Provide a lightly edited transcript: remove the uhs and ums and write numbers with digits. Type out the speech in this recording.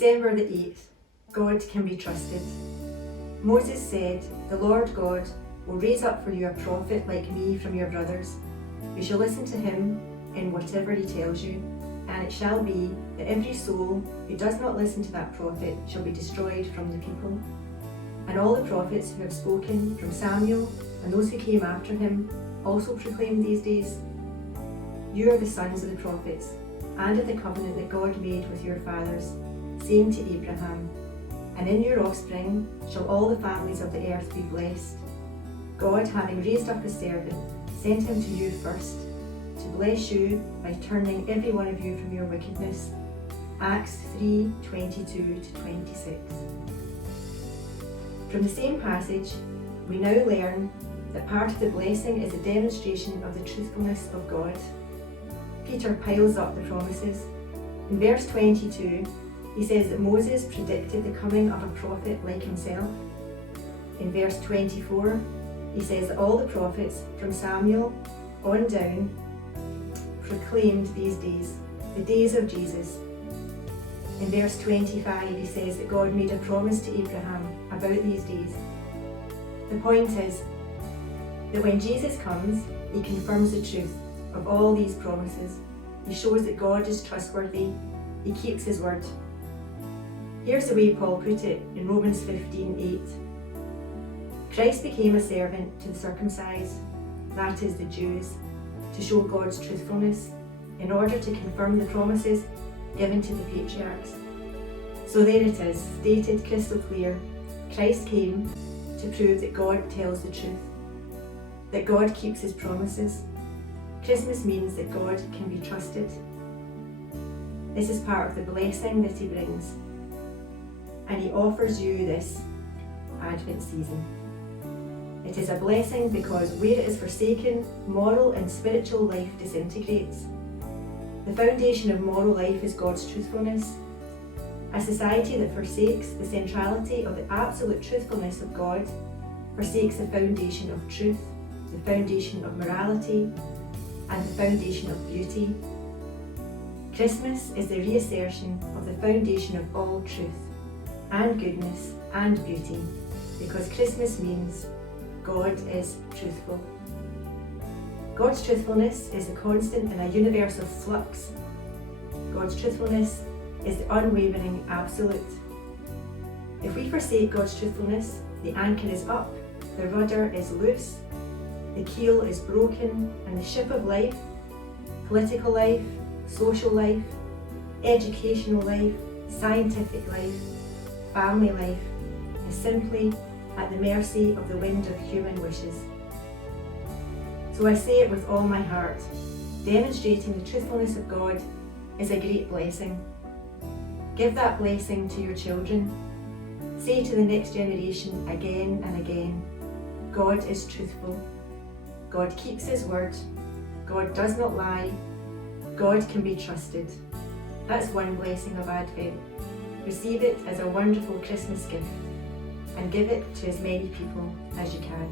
December the 8th, God can be trusted. Moses said, "The Lord God will raise up for you a prophet like me from your brothers. You shall listen to him in whatever he tells you, and it shall be that every soul who does not listen to that prophet shall be destroyed from the people." And all the prophets who have spoken, from Samuel and those who came after him, also proclaimed these days, "You are the sons of the prophets, and of the covenant that God made with your fathers, saying to Abraham, 'And in your offspring shall all the families of the earth be blessed.' God, having raised up a servant, sent him to you first, to bless you by turning every one of you from your wickedness." Acts 3:22-26. From the same passage, we now learn that part of the blessing is a demonstration of the truthfulness of God. Peter piles up the promises. In verse 22, he says that Moses predicted the coming of a prophet like himself. In verse 24, he says that all the prophets from Samuel on down proclaimed these days, the days of Jesus. In verse 25, he says that God made a promise to Abraham about these days. The point is that when Jesus comes, he confirms the truth of all these promises. He shows that God is trustworthy. He keeps his word. Here's the way Paul put it in Romans 15:8. Christ became a servant to the circumcised, that is the Jews, to show God's truthfulness, in order to confirm the promises given to the patriarchs. So there it is, stated crystal clear. Christ came to prove that God tells the truth, that God keeps his promises. Christmas means that God can be trusted. This is part of the blessing that he brings, and he offers you this Advent season. It is a blessing because where it is forsaken, moral and spiritual life disintegrates. The foundation of moral life is God's truthfulness. A society that forsakes the centrality of the absolute truthfulness of God forsakes the foundation of truth, the foundation of morality, and the foundation of beauty. Christmas is the reassertion of the foundation of all truth and goodness and beauty, because Christmas means God is truthful. God's truthfulness is the constant in a universe of flux. God's truthfulness is the unwavering absolute. If we forsake God's truthfulness, the anchor is up, the rudder is loose, the keel is broken, and the ship of life, political life, social life, educational life, scientific life, family life, is simply at the mercy of the wind of human wishes. So I say it with all my heart, demonstrating the truthfulness of God is a great blessing. Give that blessing to your children. Say to the next generation again and again, God is truthful. God keeps his word. God does not lie. God can be trusted. That's one blessing of Advent. Receive it as a wonderful Christmas gift and give it to as many people as you can.